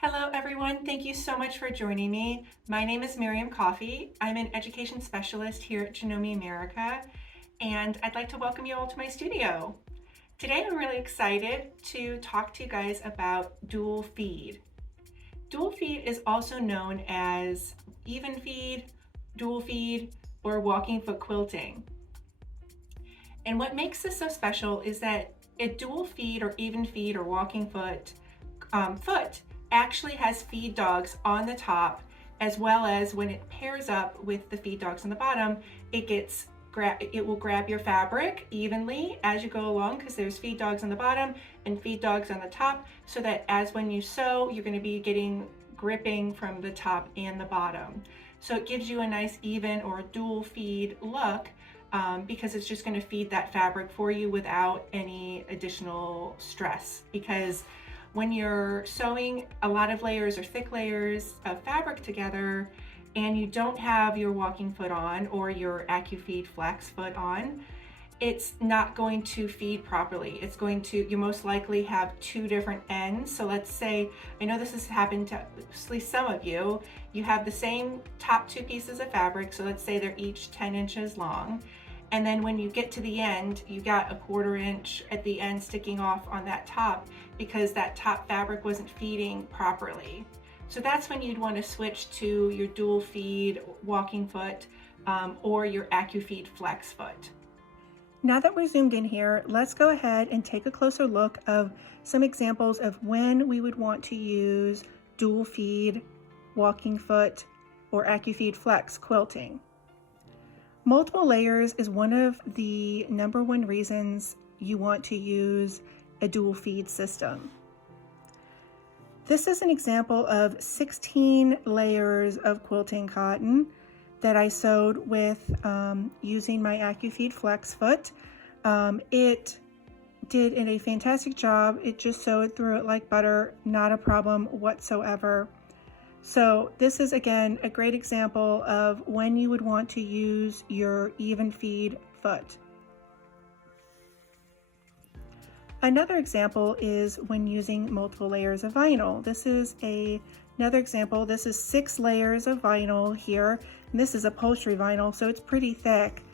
Hello everyone, thank you so much for joining me. My name is Miriam Coffey. I'm an education specialist here at Janome America, and I'd like to welcome you all to my studio. Today I'm really excited to talk to you guys about dual feed. Dual feed is also known as even feed, dual feed, or walking foot quilting. And what makes this so special is that a dual feed or even feed or walking foot actually has feed dogs on the top, as well as when it pairs up with the feed dogs on the bottom, it will grab your fabric evenly as you go along, because there's feed dogs on the bottom and feed dogs on the top, so that as when you sew, you're going to be getting gripping from the top and the bottom. So it gives you a nice even or dual feed look, because it's just going to feed that fabric for you without any additional stress. Because when you're sewing a lot of layers or thick layers of fabric together and you don't have your walking foot on or your AcuFeed flex foot on, it's not going to feed properly. You most likely have two different ends. So let's say, I know this has happened to at least some of you, you have the same top two pieces of fabric. So let's say they're each 10 inches long. And then when you get to the end, you got a 1/4 inch at the end sticking off on that top because that top fabric wasn't feeding properly. So that's when you'd want to switch to your dual feed walking foot or your AcuFeed flex foot. Now that we're zoomed in here, let's go ahead and take a closer look of some examples of when we would want to use dual feed, walking foot, or AcuFeed flex quilting. Multiple layers is one of the #1 reasons you want to use a dual feed system. This is an example of 16 layers of quilting cotton that I sewed with using my AcuFeed flex foot. It did a fantastic job. It just sewed through it like butter, not a problem whatsoever. So this is again a great example of when you would want to use your even feed foot. Another example is when using multiple layers of vinyl. This is another example. This is 6 layers of vinyl here, and this is upholstery vinyl, so it's pretty thick.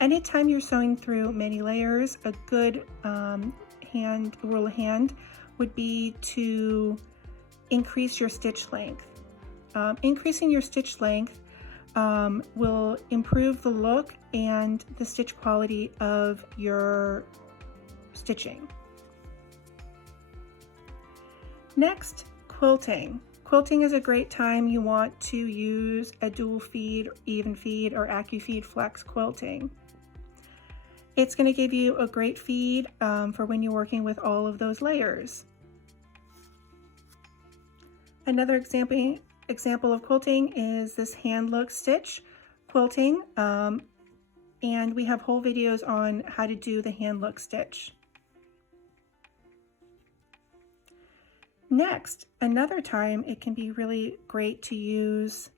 Anytime you're sewing through many layers, a good rule of hand would be to increase your stitch length. Increasing your stitch length will improve the look and the stitch quality of your stitching. Next, quilting. Quilting is a great time you want to use a dual feed, even feed, or AcuFeed flex quilting. It's going to give you a great feed for when you're working with all of those layers. Another example of quilting is this hand look stitch quilting, and we have whole videos on how to do the hand look stitch. Next, another time it can be really great to use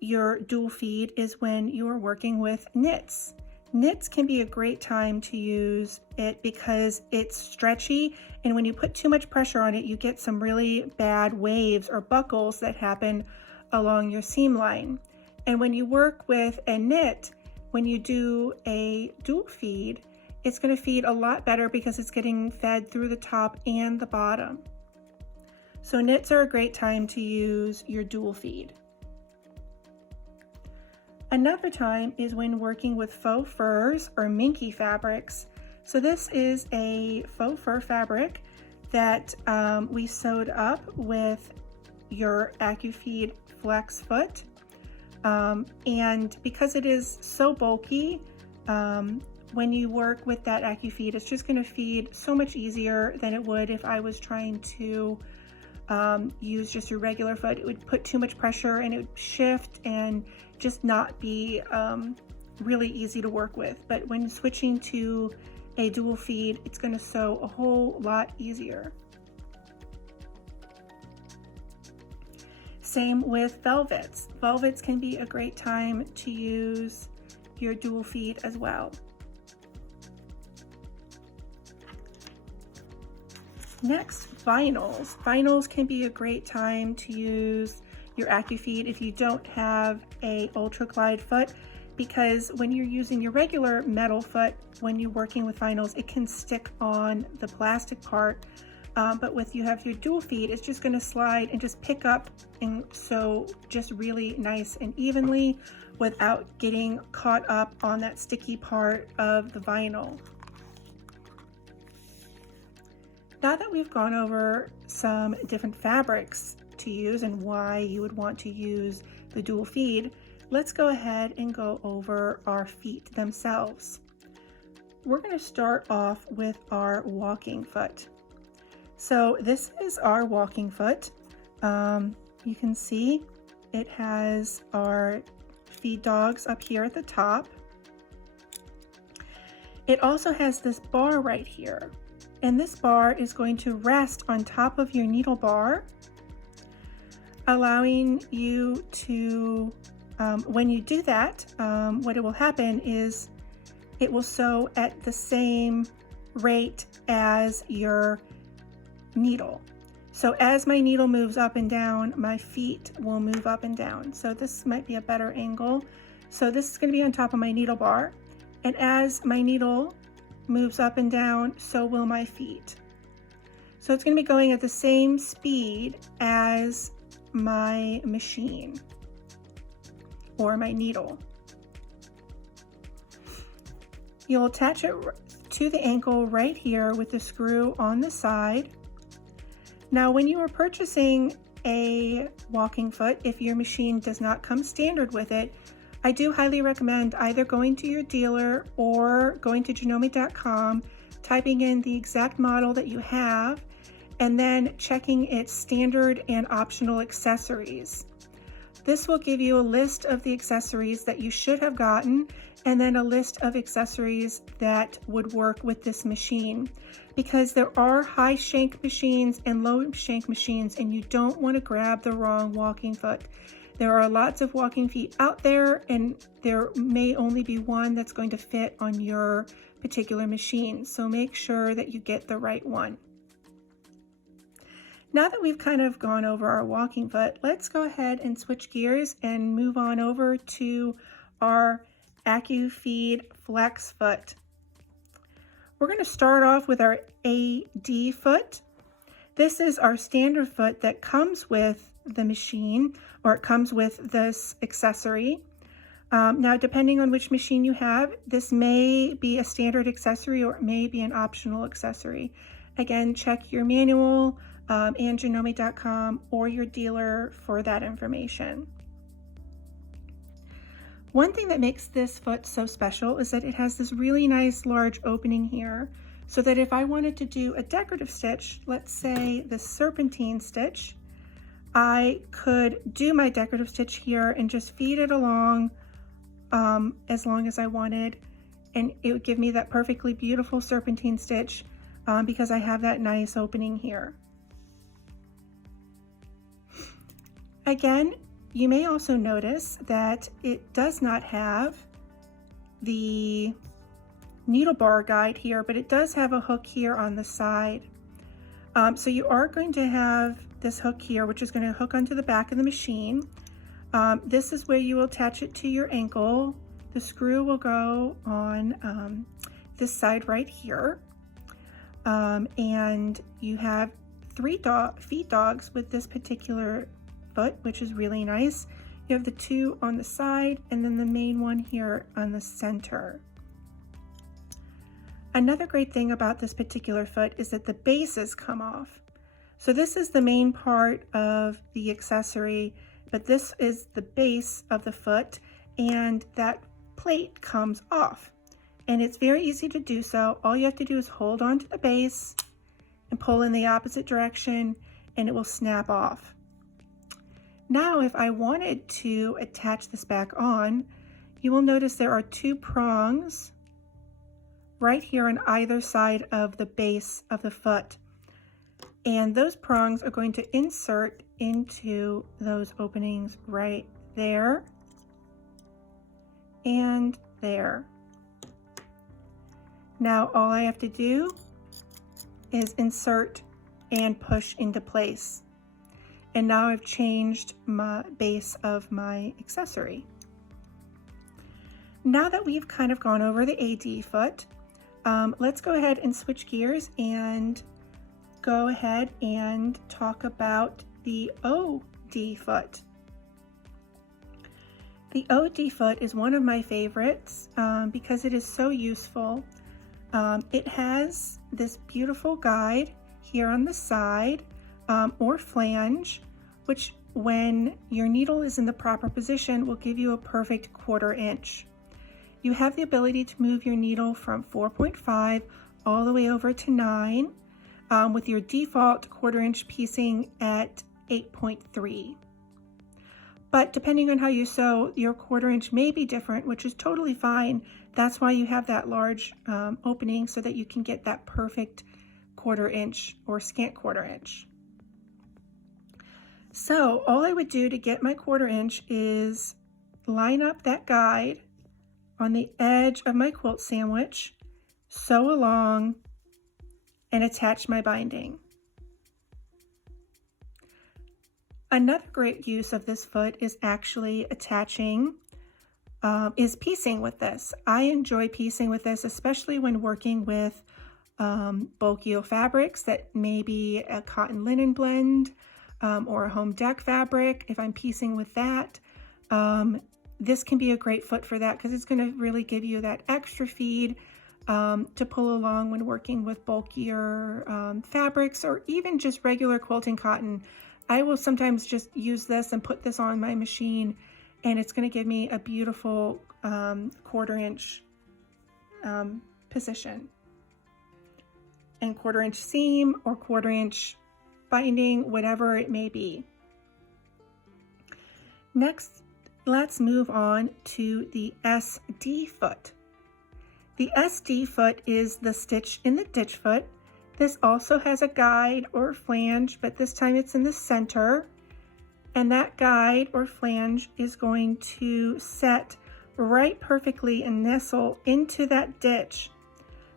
your dual feed is when you are working with knits. Knits can be a great time to use it because it's stretchy, and when you put too much pressure on it, you get some really bad waves or buckles that happen along your seam line. And when you work with a knit, when you do a dual feed, it's going to feed a lot better because it's getting fed through the top and the bottom. So knits are a great time to use your dual feed. Another time is when working with faux furs or minky fabrics. So this is a faux fur fabric that we sewed up with your AcuFeed flex foot. And because it is so bulky, when you work with that AcuFeed, it's just going to feed so much easier than it would if I was trying to use just your regular foot. It would put too much pressure and it would shift and just not be really easy to work with. But when switching to a dual feed, it's going to sew a whole lot easier. Same with velvets. Velvets can be a great time to use your dual feed as well. Next, vinyls. Vinyls can be a great time to use your AcuFeed if you don't have a ultra glide foot, because when you're using your regular metal foot, when you're working with vinyls, it can stick on the plastic part. But with you have your dual feed, it's just going to slide and just pick up and sew just really nice and evenly without getting caught up on that sticky part of the vinyl. Now that we've gone over some different fabrics to use and why you would want to use the dual feed, let's go ahead and go over our feet themselves. We're going to start off with our walking foot. So this is our walking foot. You can see it has our feed dogs up here at the top. It also has this bar right here. And this bar is going to rest on top of your needle bar, allowing you to, when you do that, what it will happen is it will sew at the same rate as your needle. So as my needle moves up and down, my feet will move up and down. So this might be a better angle. So this is going to be on top of my needle bar. And as my needle moves up and down, so will my feet. So it's going to be going at the same speed as my machine or my needle. You'll attach it to the ankle right here with the screw on the side. Now, when you are purchasing a walking foot, if your machine does not come standard with it, I do highly recommend either going to your dealer or going to Janome.com, typing in the exact model that you have, and then checking its standard and optional accessories. This will give you a list of the accessories that you should have gotten, and then a list of accessories that would work with this machine, because there are high shank machines and low shank machines, and you don't want to grab the wrong walking foot. There are lots of walking feet out there, and there may only be one that's going to fit on your particular machine. So make sure that you get the right one. Now that we've kind of gone over our walking foot, let's go ahead and switch gears and move on over to our AcuFeed Flex foot. We're going to start off with our AD foot. This is our standard foot that comes with the machine, or it comes with this accessory. Now, depending on which machine you have, this may be a standard accessory or it may be an optional accessory. Again, check your manual and Janome.com or your dealer for that information. One thing that makes this foot so special is that it has this really nice large opening here, so that if I wanted to do a decorative stitch, let's say the serpentine stitch, I could do my decorative stitch here and just feed it along as long as I wanted, and it would give me that perfectly beautiful serpentine stitch because I have that nice opening here. Again, you may also notice that it does not have the needle bar guide here, but it does have a hook here on the side. So you are going to have this hook here, which is going to hook onto the back of the machine. This is where you will attach it to your ankle. The screw will go on this side right here. And you have three feed dogs with this particular foot, which is really nice. You have the two on the side and then the main one here on the center. Another great thing about this particular foot is that the bases come off. So this is the main part of the accessory, but this is the base of the foot, and that plate comes off. And it's very easy to do so. All you have to do is hold on to the base and pull in the opposite direction, and it will snap off. Now, if I wanted to attach this back on, you will notice there are two prongs right here on either side of the base of the foot. And those prongs are going to insert into those openings right there and there. Now all I have to do is insert and push into place. And now I've changed my base of my accessory. Now that we've kind of gone over the AD foot, let's go ahead and switch gears and go ahead and talk about the OD foot. The OD foot is one of my favorites because it is so useful. It has this beautiful guide here on the side or flange, which when your needle is in the proper position will give you a perfect 1/4 inch. You have the ability to move your needle from 4.5 all the way over to 9 with your default 1/4 inch piecing at 8.3. But depending on how you sew, your 1/4 inch may be different, which is totally fine. That's why you have that large opening so that you can get that perfect 1/4 inch or scant 1/4 inch. So all I would do to get my 1/4 inch is line up that guide on the edge of my quilt sandwich, sew along, and attach my binding. Another great use of this foot is actually attaching, is piecing with this. I enjoy piecing with this, especially when working with bulkier fabrics that may be a cotton linen blend or a home deck fabric. If I'm piecing with that, this can be a great foot for that because it's going to really give you that extra feed to pull along when working with bulkier fabrics or even just regular quilting cotton. I will sometimes just use this and put this on my machine, and it's going to give me a beautiful 1/4 inch position and 1/4 inch seam or 1/4 inch binding, whatever it may be. Next, let's move on to the SD foot. The SD foot is the stitch in the ditch foot. This also has a guide or flange, but this time it's in the center. And that guide or flange is going to set right perfectly and nestle into that ditch.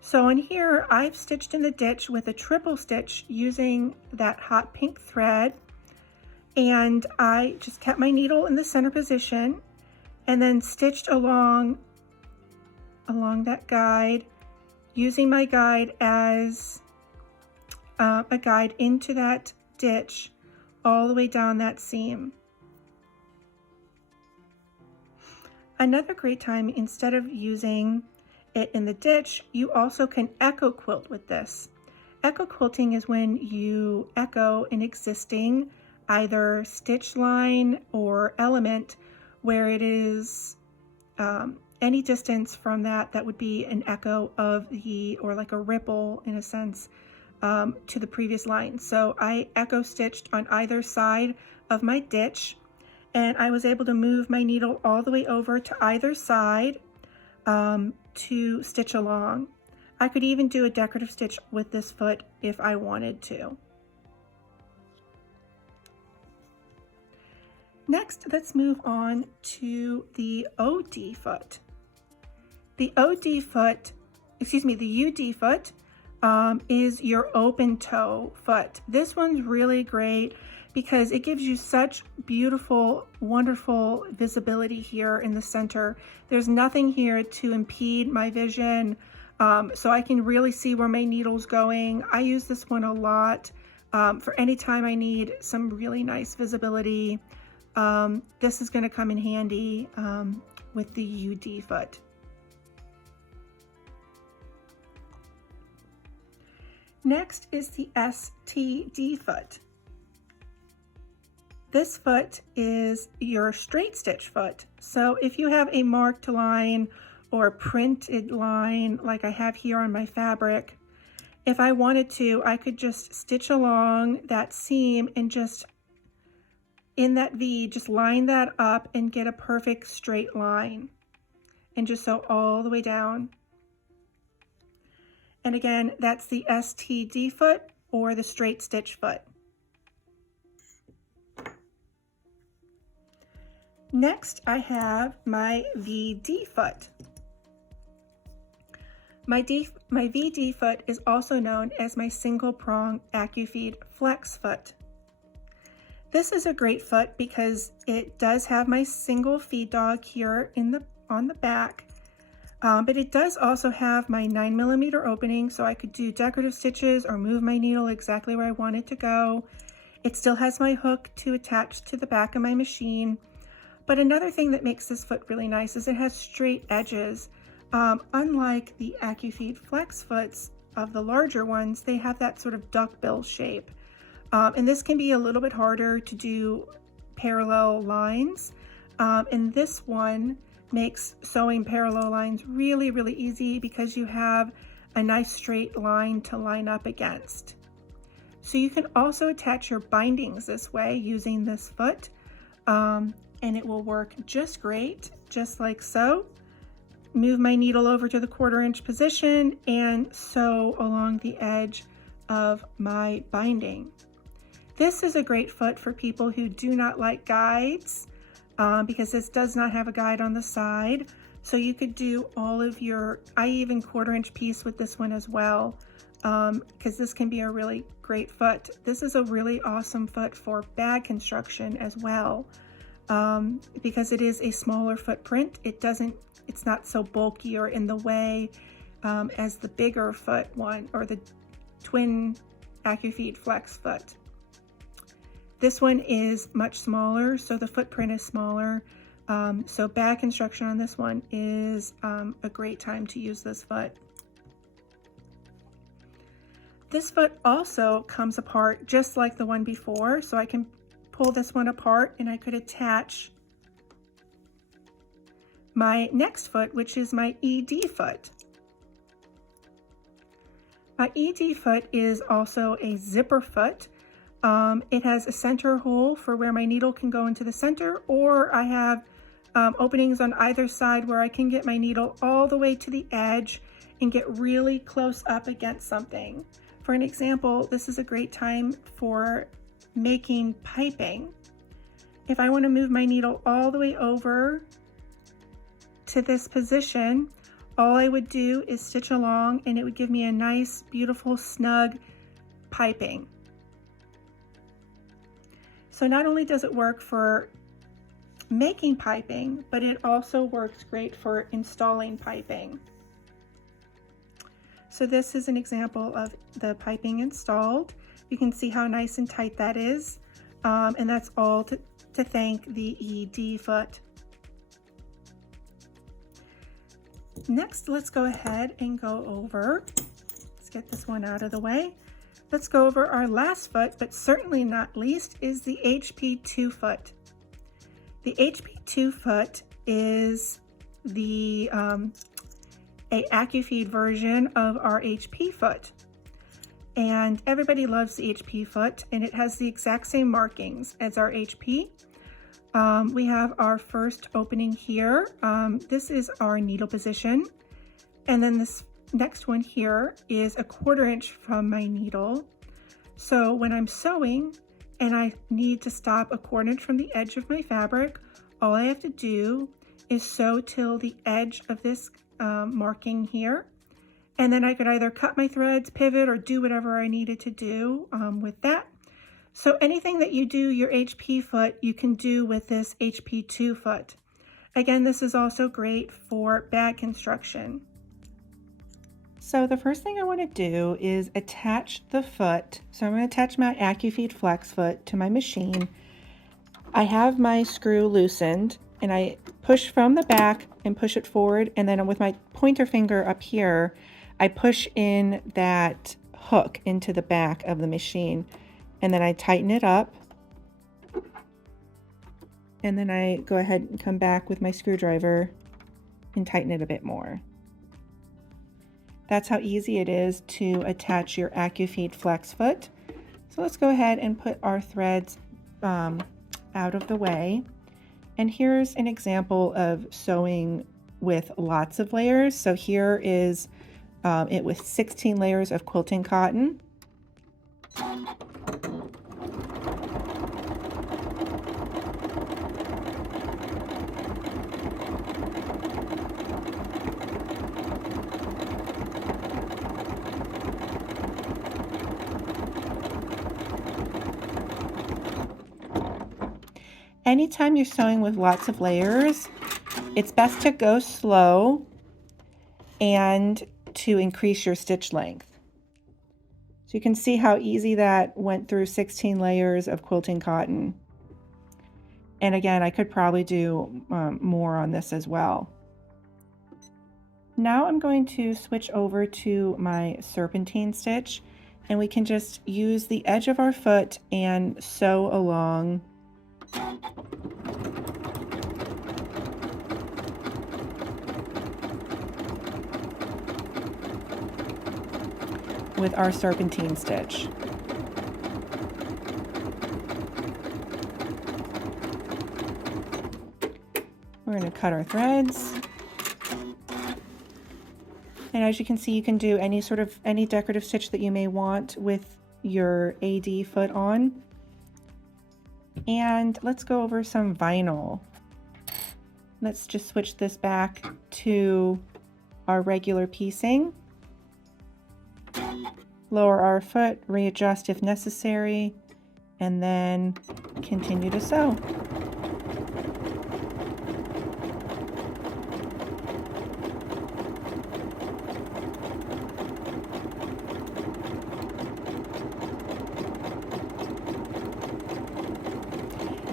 So in here, I've stitched in the ditch with a triple stitch using that hot pink thread. And I just kept my needle in the center position and then stitched along that guide, using my guide as a guide into that ditch all the way down that seam. Another great time, instead of using it in the ditch, you also can echo quilt with this. Echo quilting is when you echo an existing either stitch line or element where it is any distance from that would be an echo of the, or like a ripple in a sense, to the previous line. So I echo stitched on either side of my ditch, and I was able to move my needle all the way over to either side to stitch along. I could even do a decorative stitch with this foot if I wanted to. Next, let's move on to the OD foot. The OD foot, the UD foot is your open toe foot. This one's really great because it gives you such beautiful, wonderful visibility here in the center. There's nothing here to impede my vision, so I can really see where my needle's going. I use this one a lot for any time I need some really nice visibility. This is going to come in handy with the UD foot. Next is the STD foot. This foot is your straight stitch foot. So if you have a marked line or printed line like I have here on my fabric, if I wanted to, I could just stitch along that seam and just in that V, just line that up and get a perfect straight line and just sew all the way down. And again, that's the STD foot or the straight stitch foot. Next, I have my VD foot. My VD foot is also known as my single prong AcuFeed flex foot. This is a great foot because it does have my single feed dog here on the back, but it does also have my 9mm opening, so I could do decorative stitches or move my needle exactly where I want it to go. It still has my hook to attach to the back of my machine. But another thing that makes this foot really nice is it has straight edges. Unlike the AcuFeed flex foots of the larger ones, they have that sort of duckbill shape. And this can be a little bit harder to do parallel lines. And this one makes sewing parallel lines really, really easy because you have a nice straight line to line up against. So you can also attach your bindings this way using this foot, and it will work just great, just like so. Move my needle over to the 1/4 inch position and sew along the edge of my binding. This is a great foot for people who do not like guides, because this does not have a guide on the side. So you could do all of your, I even 1/4 inch piece with this one as well, because this can be a really great foot. This is a really awesome foot for bag construction as well, because it is a smaller footprint. It's not so bulky or in the way as the bigger foot one or the twin AcuFeed flex foot. This one is much smaller, so the footprint is smaller. So bag construction on this one is a great time to use this foot. This foot also comes apart just like the one before, so I can pull this one apart and I could attach my next foot, which is my ED foot. My ED foot is also a zipper foot. It has a center hole for where my needle can go into the center, or I have openings on either side where I can get my needle all the way to the edge and get really close up against something. For an example, this is a great time for making piping. If I want to move my needle all the way over to this position, all I would do is stitch along and it would give me a nice, beautiful, snug piping. So not only does it work for making piping, but it also works great for installing piping. So this is an example of the piping installed. You can see how nice and tight that is. And that's all to thank the ED foot. Next, let's go ahead and go over, let's get this one out of the way. Let's go over our last foot, but certainly not least, is the HP2 foot. The HP2 foot is the a AcuFeed version of our HP foot. And everybody loves the HP foot, and it has the exact same markings as our HP. We have our first opening here. This is our needle position. And then this next one here is a 1/4 inch from my needle. So when I'm sewing and I need to stop a 1/4 inch from the edge of my fabric, all I have to do is sew till the edge of this marking here. And then I could either cut my threads, pivot, or do whatever I needed to do with that. So anything that you do your HP foot, you can do with this HP2 foot. Again, this is also great for bag construction. So the first thing I want to do is attach the foot. So I'm going to attach my AcuFeed flex foot to my machine. I have my screw loosened and I push from the back and push it forward, and then with my pointer finger up here, I push in that hook into the back of the machine, and then I tighten it up, and then I go ahead and come back with my screwdriver and tighten it a bit more. That's how easy it is to attach your AcuFeed flex foot. So let's go ahead and put our threads out of the way. And here's an example of sewing with lots of layers. So here is it with 16 layers of quilting cotton. anytime you're sewing with lots of layers, it's best to go slow and to increase your stitch length. So you can see how easy that went through 16 layers of quilting cotton. And again, I could probably do more on this as well. Now I'm going to switch over to my serpentine stitch, and we can just use the edge of our foot and sew along with our serpentine stitch. We're going to cut our threads. And as you can see, you can do any decorative stitch that you may want with your AD foot on. And let's go over some vinyl. Let's just switch this back to our regular piecing. Lower our foot, readjust if necessary, and then continue to sew.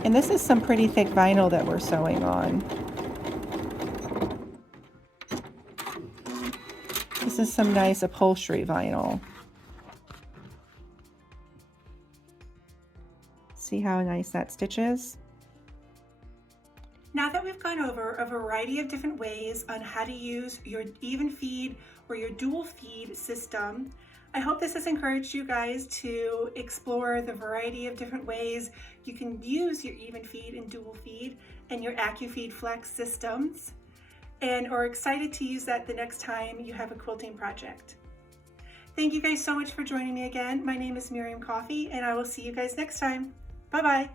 And this is some pretty thick vinyl that we're sewing on. This is some nice upholstery vinyl. See how nice that stitch is? Now that we've gone over a variety of different ways on how to use your even feed or your dual feed system, I hope this has encouraged you guys to explore the variety of different ways you can use your even feed and dual feed and your AcuFeed Flex systems, and are excited to use that the next time you have a quilting project. Thank you guys so much for joining me again. My name is Miriam Coffey, and I will see you guys next time. Bye-bye.